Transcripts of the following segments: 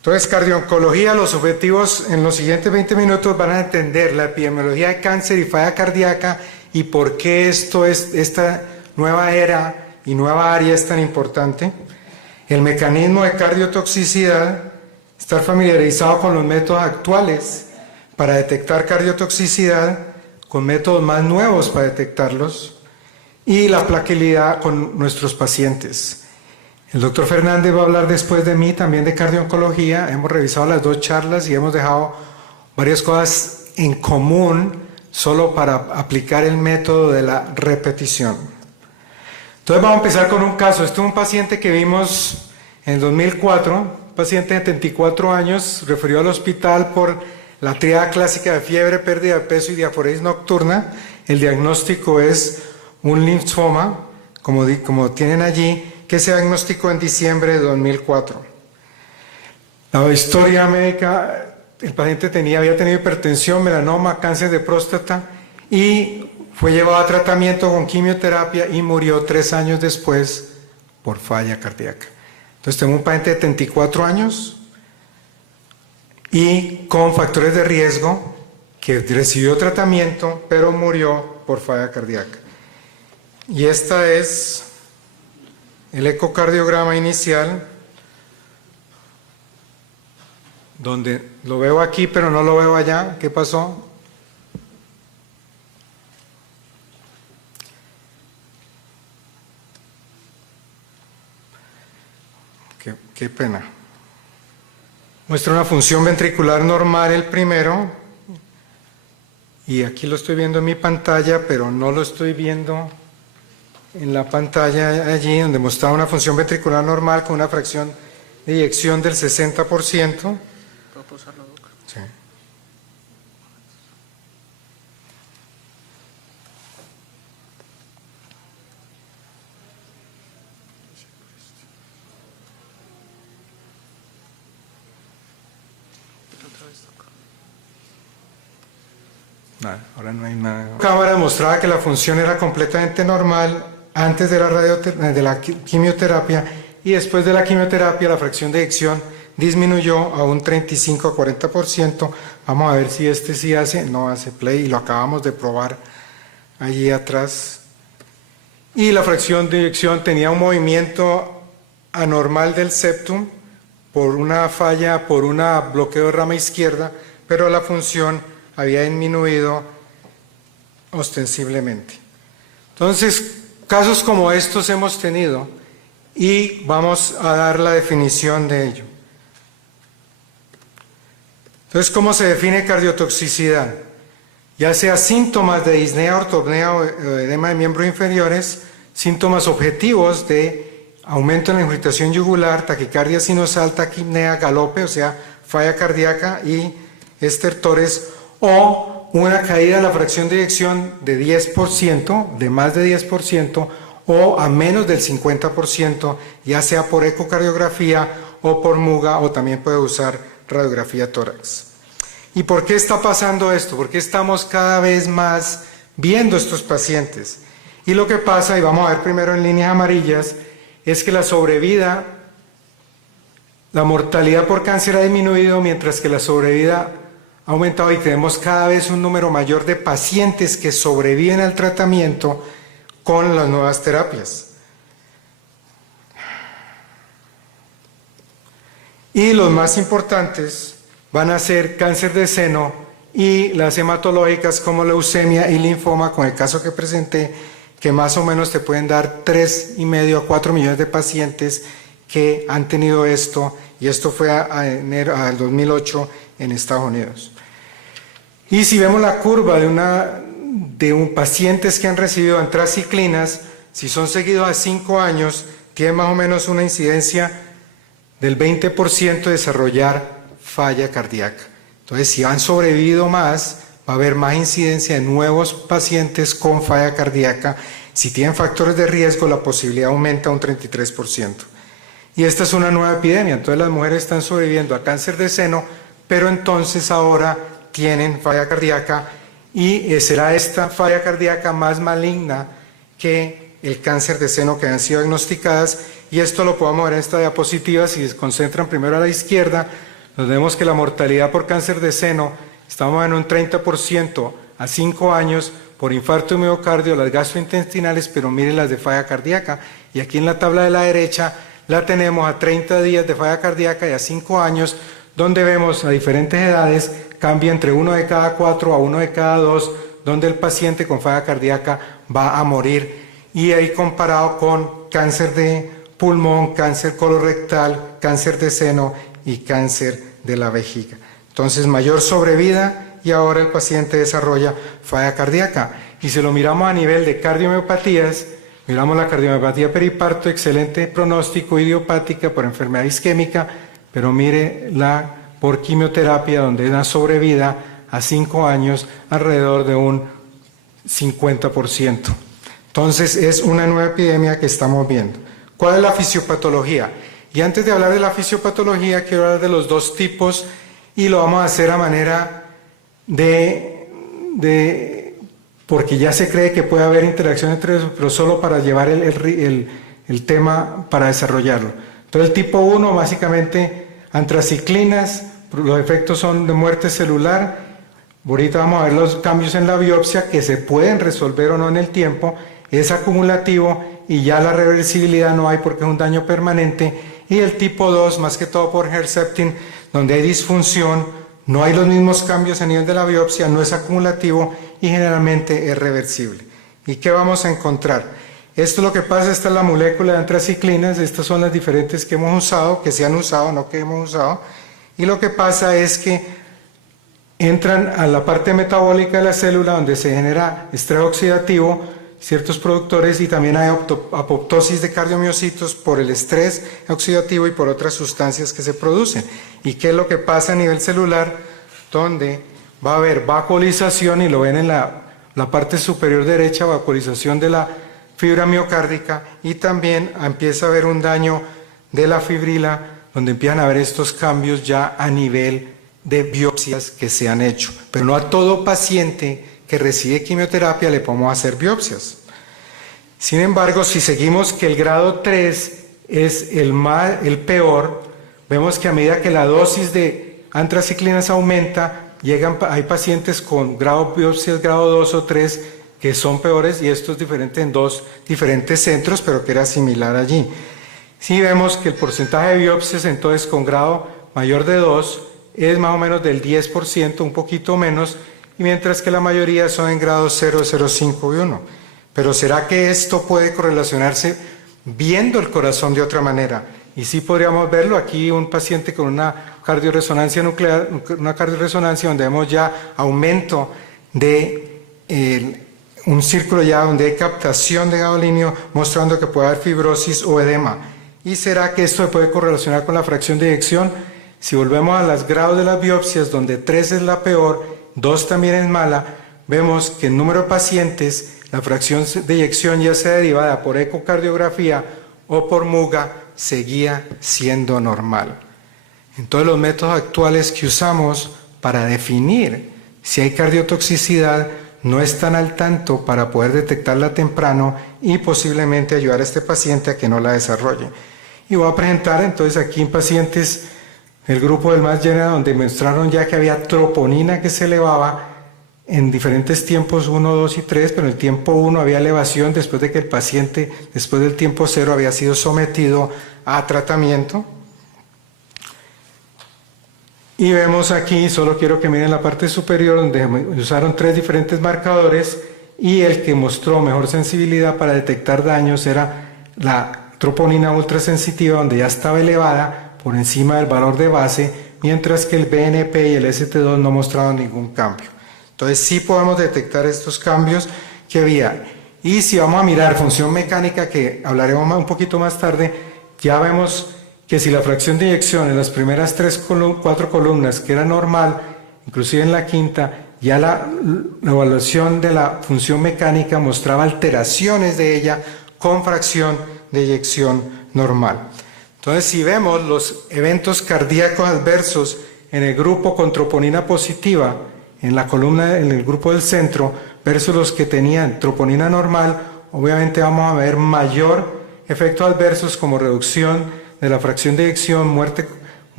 Entonces, cardio-oncología, los objetivos en los siguientes 20 minutos van a entender la epidemiología de cáncer y falla cardíaca y por qué esta nueva era y nueva área es tan importante. El mecanismo de cardiotoxicidad, estar familiarizado con los métodos actuales para detectar cardiotoxicidad, con métodos más nuevos para detectarlos, y la plaquilidad con nuestros pacientes. El doctor Fernández va a hablar después de mí también de cardio-oncología. Hemos revisado las dos charlas y hemos dejado varias cosas en común solo para aplicar el método de la repetición. Entonces vamos a empezar con un caso. Este es un paciente que vimos en 2004, un paciente de 74 años, referido al hospital por la tríada clásica de fiebre, pérdida de peso y diaforesis nocturna. El diagnóstico es un linfoma, como tienen allí, que se diagnosticó en diciembre de 2004. La historia médica, el paciente había tenido hipertensión, melanoma, cáncer de próstata y fue llevado a tratamiento con quimioterapia y murió 3 años después por falla cardíaca. Entonces tengo un paciente de 34 años y con factores de riesgo que recibió tratamiento pero murió por falla cardíaca. Y esta es el ecocardiograma inicial, donde lo veo aquí pero no lo veo allá. ¿Qué pasó? Qué pena. Muestra una función ventricular normal el primero, y aquí lo estoy viendo en mi pantalla, pero no lo estoy viendo en la pantalla allí, donde mostraba una función ventricular normal con una fracción de eyección del 60%. ¿Puedo pausar la boca? Sí. Nada, ahora no hay nada. La cámara demostraba que la función era completamente normal antes de la quimioterapia, y después de la quimioterapia la fracción de eyección disminuyó a un 35 a 40%. Vamos a ver si sí hace, no hace play, y lo acabamos de probar allí atrás. Y la fracción de eyección tenía un movimiento anormal del septum por una falla, por un bloqueo de rama izquierda, pero la función había disminuido ostensiblemente. Entonces, casos como estos hemos tenido y vamos a dar la definición de ello. Entonces, ¿cómo se define cardiotoxicidad? Ya sea síntomas de disnea, ortopnea o edema de miembros inferiores, síntomas objetivos de aumento en la ingurgitación yugular, taquicardia sinusal, taquipnea, galope, o sea, falla cardíaca y estertores, o una caída de la fracción de eyección de 10%, de más de 10%, o a menos del 50%, ya sea por ecocardiografía o por MUGA, o también puede usar radiografía tórax. ¿Y por qué está pasando esto? ¿Por qué estamos cada vez más viendo estos pacientes? Y lo que pasa, y vamos a ver primero en líneas amarillas, es que la sobrevida, la mortalidad por cáncer ha disminuido, mientras que la sobrevida ha aumentado, y tenemos cada vez un número mayor de pacientes que sobreviven al tratamiento con las nuevas terapias. Y los más importantes van a ser cáncer de seno y las hematológicas como leucemia y linfoma, con el caso que presenté, que más o menos te pueden dar 3,5 a 4 millones de pacientes que han tenido esto, y esto fue al 2008 en Estados Unidos. Y si vemos la curva de pacientes que han recibido antraciclinas, si son seguidos a 5 años, tiene más o menos una incidencia del 20% de desarrollar falla cardíaca. Entonces, si han sobrevivido más, va a haber más incidencia de nuevos pacientes con falla cardíaca. Si tienen factores de riesgo, la posibilidad aumenta un 33%. Y esta es una nueva epidemia. Entonces, las mujeres están sobreviviendo a cáncer de seno, pero entonces ahora tienen falla cardíaca, y será esta falla cardíaca más maligna que el cáncer de seno que han sido diagnosticadas. Y esto lo podemos ver en esta diapositiva. Si se concentran primero a la izquierda, donde vemos que la mortalidad por cáncer de seno estamos en un 30% a 5 años por infarto de miocardio, las gastrointestinales, pero miren las de falla cardíaca. Y aquí en la tabla de la derecha la tenemos a 30 días de falla cardíaca y a 5 años, donde vemos a diferentes edades, cambia entre 1 de cada 4 a 1 de cada 2, donde el paciente con falla cardíaca va a morir. Y ahí comparado con cáncer de pulmón, cáncer colorectal, cáncer de seno y cáncer de la vejiga. Entonces, mayor sobrevida y ahora el paciente desarrolla falla cardíaca. Y si lo miramos a nivel de cardiomiopatías, miramos la cardiomiopatía periparto, excelente pronóstico, idiopática por enfermedad isquémica, pero mire la por quimioterapia, donde es una sobrevida a 5 años alrededor de un 50%. Entonces es una nueva epidemia que estamos viendo. ¿Cuál es la fisiopatología? Y antes de hablar de la fisiopatología, quiero hablar de los dos tipos y lo vamos a hacer a manera porque ya se cree que puede haber interacción entre ellos, pero solo para llevar el tema para desarrollarlo. Entonces el tipo 1, básicamente antraciclinas, los efectos son de muerte celular. Ahorita vamos a ver los cambios en la biopsia que se pueden resolver o no en el tiempo, es acumulativo y ya la reversibilidad no hay porque es un daño permanente. Y el tipo 2, más que todo por Herceptin, donde hay disfunción, no hay los mismos cambios a nivel de la biopsia, no es acumulativo y generalmente es reversible. ¿Y qué vamos a encontrar? Esto es lo que pasa, esta es la molécula de antraciclinas, estas son las diferentes que hemos usado, que se han usado, no que hemos usado, y lo que pasa es que entran a la parte metabólica de la célula donde se genera estrés oxidativo, ciertos productores y también hay apoptosis de cardiomiocitos por el estrés oxidativo y por otras sustancias que se producen. ¿Y qué es lo que pasa a nivel celular? Donde va a haber vacuolización, y lo ven en la parte superior derecha, vacuolización de la fibra miocárdica, y también empieza a haber un daño de la fibrila, donde empiezan a haber estos cambios ya a nivel de biopsias que se han hecho. Pero no a todo paciente que recibe quimioterapia le podemos hacer biopsias. Sin embargo, si seguimos que el grado 3 es el peor, vemos que a medida que la dosis de antraciclinas aumenta, hay pacientes con biopsias grado 2 o 3 que son peores, y esto es diferente en 2 diferentes centros, pero que era similar allí. Si vemos que el porcentaje de biopsias entonces con grado mayor de 2 es más o menos del 10%, un poquito menos, y mientras que la mayoría son en grados 0, 0,5 y 1. Pero ¿será que esto puede correlacionarse viendo el corazón de otra manera? Y sí podríamos verlo aquí, un paciente con una cardioresonancia nuclear, una cardioresonancia donde vemos ya aumento de un círculo ya donde hay captación de gadolinio, mostrando que puede haber fibrosis o edema. ¿Y será que esto se puede correlacionar con la fracción de eyección? Si volvemos a los grados de las biopsias, donde 3 es la peor, 2 también es mala, vemos que el número de pacientes, la fracción de eyección, ya sea derivada por ecocardiografía o por MUGA, seguía siendo normal. Entonces los métodos actuales que usamos para definir si hay cardiotoxicidad no están al tanto para poder detectarla temprano y posiblemente ayudar a este paciente a que no la desarrolle. Y voy a presentar entonces aquí en pacientes el grupo del Mass General, donde mostraron ya que había troponina que se elevaba en diferentes tiempos 1, 2 y 3, pero en el tiempo 1 había elevación después de que el paciente, después del tiempo 0, había sido sometido a tratamiento. Y vemos aquí, solo quiero que miren la parte superior, donde usaron 3 diferentes marcadores, y el que mostró mejor sensibilidad para detectar daños era la troponina ultrasensitiva, donde ya estaba elevada por encima del valor de base, mientras que el BNP y el ST2 no mostraban ningún cambio. Entonces sí podemos detectar estos cambios que había. Y si vamos a mirar función mecánica, que hablaremos un poquito más tarde, ya vemos que si la fracción de eyección en las primeras 4 columnas, que era normal, inclusive en la quinta, ya la evaluación de la función mecánica mostraba alteraciones de ella con fracción de eyección normal. Entonces, si vemos los eventos cardíacos adversos en el grupo con troponina positiva, en la columna, en el grupo del centro, versus los que tenían troponina normal, obviamente vamos a ver mayor efectos adversos como reducción de la fracción de eyección, muerte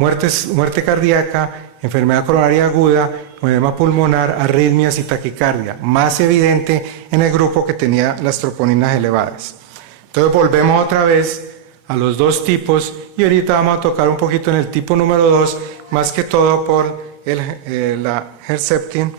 muerte cardíaca, enfermedad coronaria aguda, edema pulmonar, arritmias y taquicardia, más evidente en el grupo que tenía las troponinas elevadas. Entonces volvemos otra vez a los dos tipos y ahorita vamos a tocar un poquito en el tipo número 2, más que todo por la Herceptin,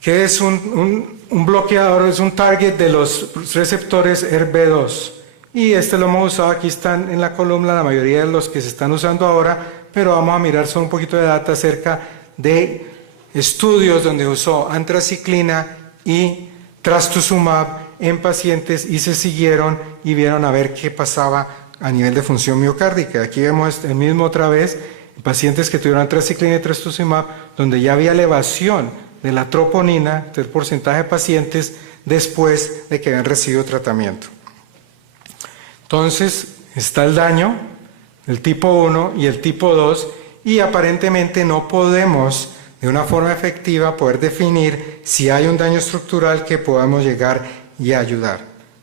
que es un bloqueador, es un target de los receptores HERB2. Y este lo hemos usado, aquí están en la columna la mayoría de los que se están usando ahora, pero vamos a mirar solo un poquito de data acerca de estudios donde usó antraciclina y trastuzumab en pacientes y se siguieron y vieron a ver qué pasaba a nivel de función miocárdica. Aquí vemos el mismo otra vez, pacientes que tuvieron antraciclina y trastuzumab, donde ya había elevación de la troponina, del porcentaje de pacientes después de que habían recibido tratamiento. Entonces, está el daño, el tipo 1 y el tipo 2, y aparentemente no podemos de una forma efectiva poder definir si hay un daño estructural que podamos llegar y ayudar.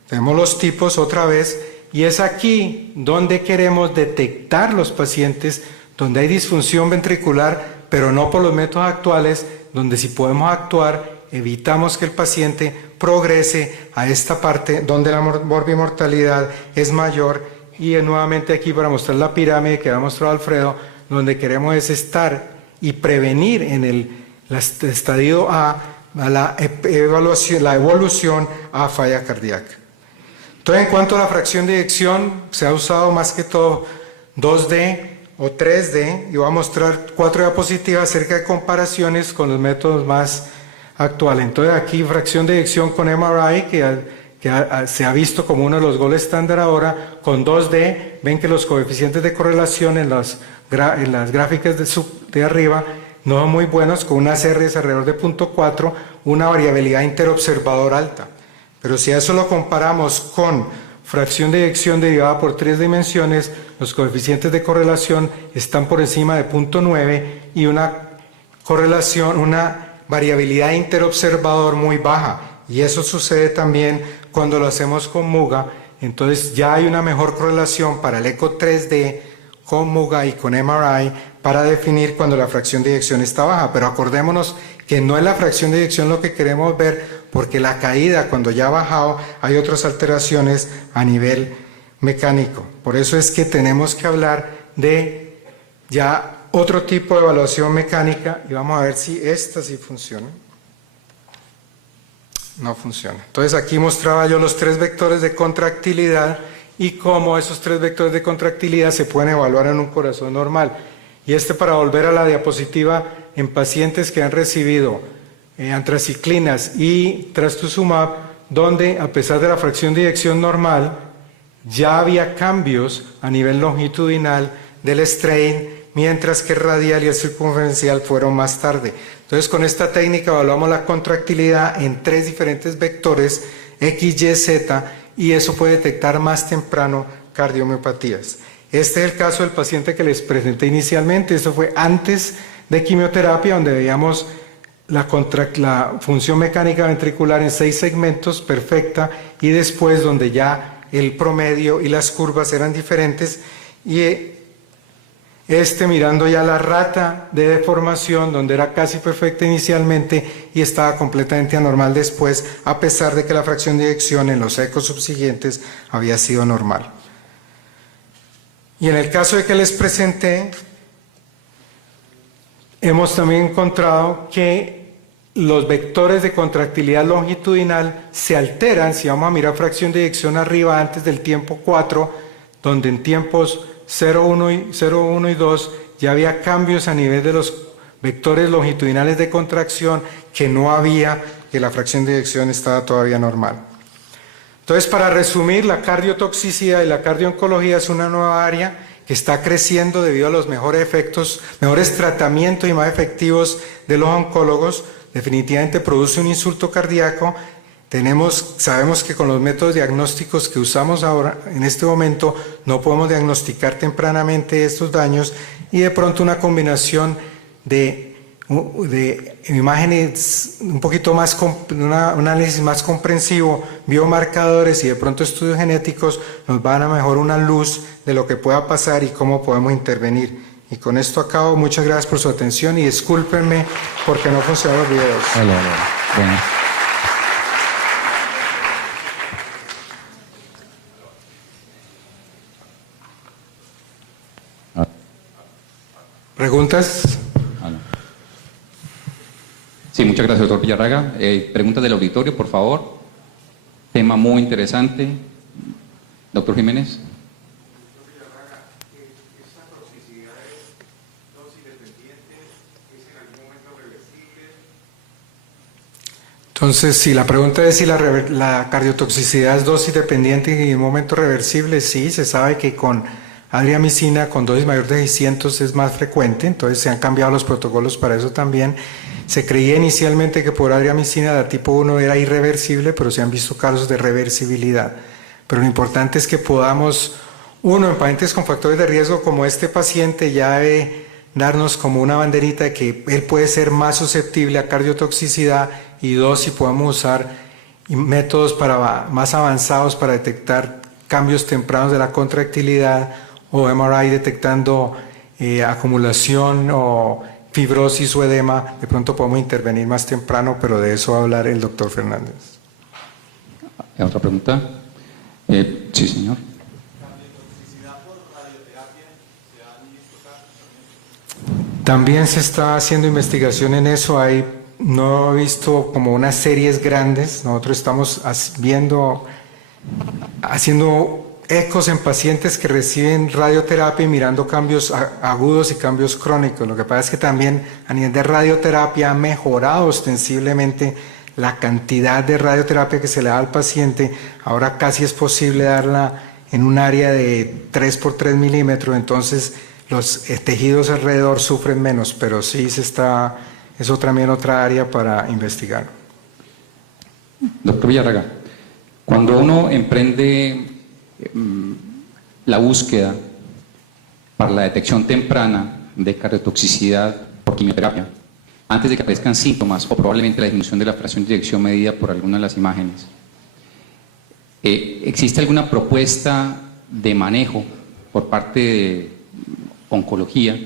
Tenemos los tipos otra vez, y es aquí donde queremos detectar los pacientes donde hay disfunción ventricular, pero no por los métodos actuales, donde si podemos actuar, evitamos que el paciente progrese a esta parte donde la morbimortalidad es mayor. Y nuevamente aquí para mostrar la pirámide que ha mostrado Alfredo, donde queremos es estar y prevenir en el estadio A la evolución a falla cardíaca. Entonces, en cuanto a la fracción de eyección, se ha usado más que todo 2D o 3D, y voy a mostrar 4 diapositivas acerca de comparaciones con los métodos más actuales. Entonces, aquí fracción de eyección con MRI, que se ha visto como uno de los gold estándar ahora. Con 2D, ven que los coeficientes de correlación en las gráficas de arriba no son muy buenos, con unas R's alrededor de 0.4, una variabilidad interobservador alta. Pero si a eso lo comparamos con fracción de eyección derivada por 3 dimensiones, los coeficientes de correlación están por encima de 0.9 y una correlación, una variabilidad interobservador muy baja. Y eso sucede también cuando lo hacemos con MUGA. Entonces ya hay una mejor correlación para el eco 3D con MUGA y con MRI para definir cuando la fracción de eyección está baja. Pero acordémonos que no es la fracción de eyección lo que queremos ver, porque la caída, cuando ya ha bajado, hay otras alteraciones a nivel mecánico. Por eso es que tenemos que hablar de ya otro tipo de evaluación mecánica, y vamos a ver si esta sí funciona. No funciona. Entonces aquí mostraba yo los 3 vectores de contractilidad y cómo esos 3 vectores de contractilidad se pueden evaluar en un corazón normal. Y para volver a la diapositiva, en pacientes que han recibido antraciclinas y trastuzumab, donde a pesar de la fracción de eyección normal, ya había cambios a nivel longitudinal del strain, mientras que el radial y el circunferencial fueron más tarde. Entonces, con esta técnica evaluamos la contractilidad en 3 diferentes vectores, X, Y, Z, y eso puede detectar más temprano cardiomiopatías. Este es el caso del paciente que les presenté inicialmente. Esto fue antes de quimioterapia, donde veíamos la función mecánica ventricular en 6 segmentos, perfecta, y después donde ya el promedio y las curvas eran diferentes, y mirando ya la rata de deformación, donde era casi perfecta inicialmente y estaba completamente anormal después, a pesar de que la fracción de eyección en los ecos subsiguientes había sido normal. Y en el caso de que les presenté, hemos también encontrado que los vectores de contractilidad longitudinal se alteran si vamos a mirar fracción de eyección arriba antes del tiempo 4, donde en tiempos 0,1 y 2 ya había cambios a nivel de los vectores longitudinales de contracción que no había, que la fracción de eyección estaba todavía normal. Entonces, para resumir, la cardiotoxicidad y la cardiooncología es una nueva área que está creciendo debido a los mejores tratamientos y más efectivos de los oncólogos. Definitivamente produce un insulto cardíaco. Sabemos que con los métodos diagnósticos que usamos ahora, en este momento, no podemos diagnosticar tempranamente estos daños, y de pronto una combinación de imágenes un poquito más, un análisis más comprensivo, biomarcadores y de pronto estudios genéticos nos van a mejor una luz de lo que pueda pasar y cómo podemos intervenir. Y con esto acabo. Muchas gracias por su atención y discúlpenme porque no funcionan los videos. Vale. Bueno. ¿Preguntas? Sí, muchas gracias, doctor Villarraga. Preguntas del auditorio, por favor. Tema muy interesante. Doctor Jiménez. Entonces, si la pregunta es si la cardiotoxicidad es dosis dependiente y en un momento reversible, sí, se sabe que con adriamicina con dosis mayor de 600 es más frecuente, entonces se han cambiado los protocolos para eso también. Se creía inicialmente que por adriamicina la tipo 1 era irreversible, pero se han visto casos de reversibilidad. Pero lo importante es que podamos, uno, en pacientes con factores de riesgo como este paciente, ya debe darnos como una banderita de que él puede ser más susceptible a cardiotoxicidad, y dos, si podemos usar métodos más avanzados para detectar cambios tempranos de la contractilidad o MRI detectando acumulación o fibrosis o edema, de pronto podemos intervenir más temprano, pero de eso va a hablar el doctor Fernández. ¿Otra pregunta? Sí, señor. También se está haciendo investigación en eso. No he visto como unas series grandes. Nosotros estamos haciendo ecos en pacientes que reciben radioterapia y mirando cambios agudos y cambios crónicos. Lo que pasa es que también a nivel de radioterapia ha mejorado ostensiblemente la cantidad de radioterapia que se le da al paciente. Ahora casi es posible darla en un área de 3 por 3 milímetros, entonces los tejidos alrededor sufren menos, pero sí eso también otra área para investigar. Doctor Villarraga, cuando uno emprende la búsqueda para la detección temprana de cardiotoxicidad por quimioterapia, antes de que aparezcan síntomas o probablemente la disminución de la fracción de eyección medida por alguna de las imágenes, ¿existe alguna propuesta de manejo por parte de oncología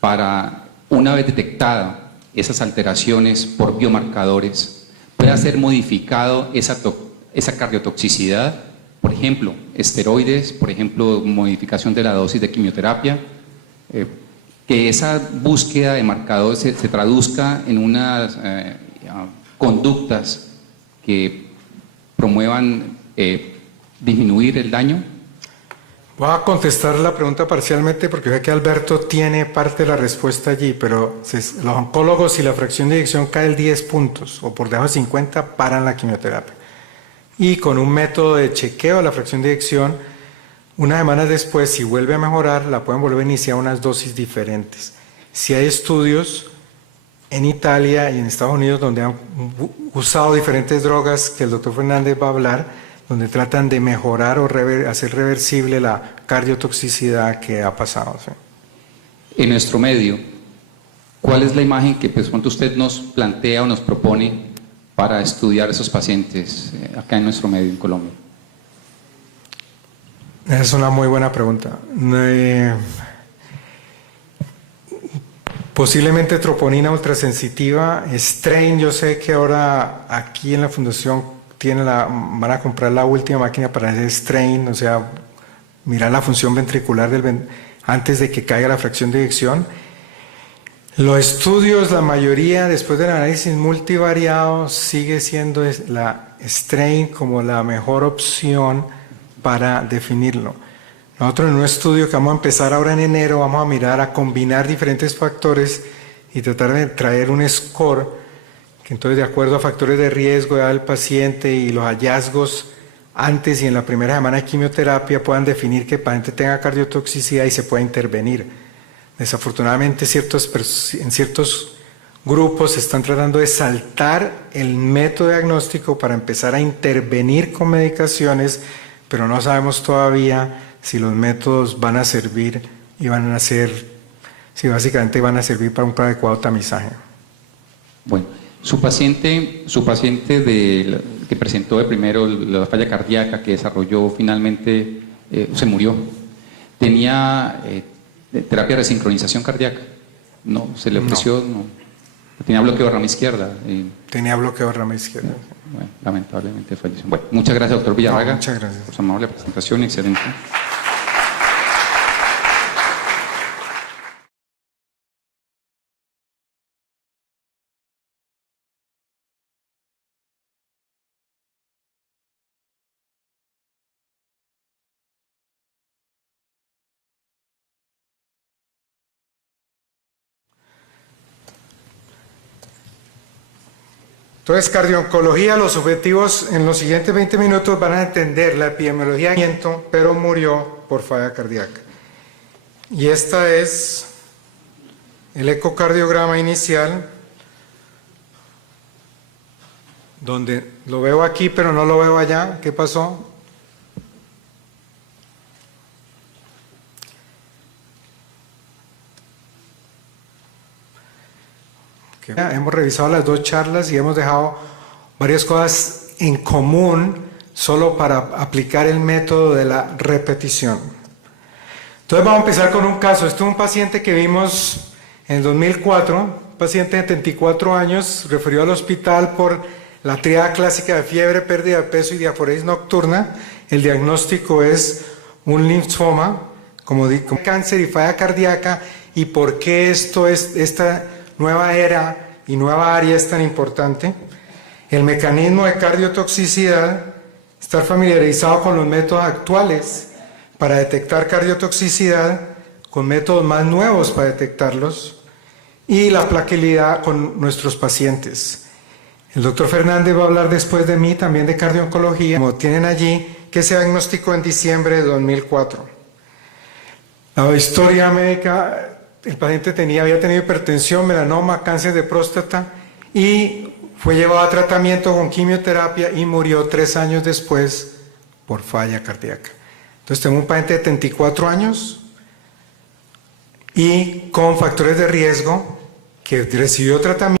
para, una vez detectada esas alteraciones por biomarcadores, pueda ser modificado esa cardiotoxicidad? Por ejemplo, esteroides, por ejemplo, modificación de la dosis de quimioterapia, que esa búsqueda de marcadores se traduzca en unas conductas que promuevan disminuir el daño. Voy a contestar la pregunta parcialmente porque veo que Alberto tiene parte de la respuesta allí, pero los oncólogos, si la fracción de eyección cae el 10 puntos o por debajo de 50, paran la quimioterapia. Y con un método de chequeo de la fracción de eyección, unas semanas después, si vuelve a mejorar, la pueden volver a iniciar unas dosis diferentes. Si hay estudios en Italia y en Estados Unidos donde han usado diferentes drogas que el doctor Fernández va a hablar, donde tratan de mejorar o hacer reversible la cardiotoxicidad que ha pasado. ¿Sí? En nuestro medio, ¿cuál es la imagen que usted nos plantea o nos propone para estudiar esos pacientes acá en nuestro medio en Colombia? Es una muy buena pregunta. Posiblemente troponina ultrasensitiva, strain. Yo sé que ahora aquí en la fundación van a comprar la última máquina para hacer strain, o sea, mirar la función ventricular antes de que caiga la fracción de eyección. Los estudios, la mayoría, después del análisis multivariado, sigue siendo la strain como la mejor opción para definirlo. Nosotros en un estudio que vamos a empezar ahora en enero, vamos a mirar a combinar diferentes factores y tratar de traer un score que entonces, de acuerdo a factores de riesgo de edad del paciente y los hallazgos antes y en la primera semana de quimioterapia, puedan definir que el paciente tenga cardiotoxicidad y se pueda intervenir. Desafortunadamente, en ciertos grupos se están tratando de saltar el método diagnóstico para empezar a intervenir con medicaciones, pero no sabemos todavía si los métodos van a servir y si básicamente van a servir para un adecuado tamizaje. Bueno, su paciente que presentó de primero la falla cardíaca, que desarrolló finalmente, se murió, tenía de terapia de sincronización cardíaca. No, se le ofreció, no. Tenía bloqueo de rama izquierda. Tenía bloqueo de rama izquierda. Bueno, lamentablemente falleció. Bueno, muchas gracias, doctor Villarraga. No, muchas gracias. Por su amable presentación, excelente. Entonces, cardio-oncología, los objetivos en los siguientes 20 minutos van a entender la epidemiología, pero murió por falla cardíaca. Y esta es el ecocardiograma inicial, donde lo veo aquí, pero no lo veo allá. ¿Qué pasó? Hemos revisado las dos charlas y hemos dejado varias cosas en común solo para aplicar el método de la repetición. Entonces vamos a empezar con un caso. Este es un paciente que vimos en el 2004, un paciente de 34 años, referido al hospital por la tríada clásica de fiebre, pérdida de peso y diaforesis nocturna. El diagnóstico es un linfoma, como digo, cáncer y falla cardíaca. ¿Y por qué esta nueva era y nueva área es tan importante? El mecanismo de cardiotoxicidad, estar familiarizado con los métodos actuales para detectar cardiotoxicidad, con métodos más nuevos para detectarlos, y la plaquilidad con nuestros pacientes. El doctor Fernández va a hablar después de mí también de cardio-oncología, como tienen allí, que se diagnosticó en diciembre de 2004. La historia médica: el paciente había tenido hipertensión, melanoma, cáncer de próstata y fue llevado a tratamiento con quimioterapia y murió 3 años después por falla cardíaca. Entonces tengo un paciente de 34 años y con factores de riesgo que recibió tratamiento.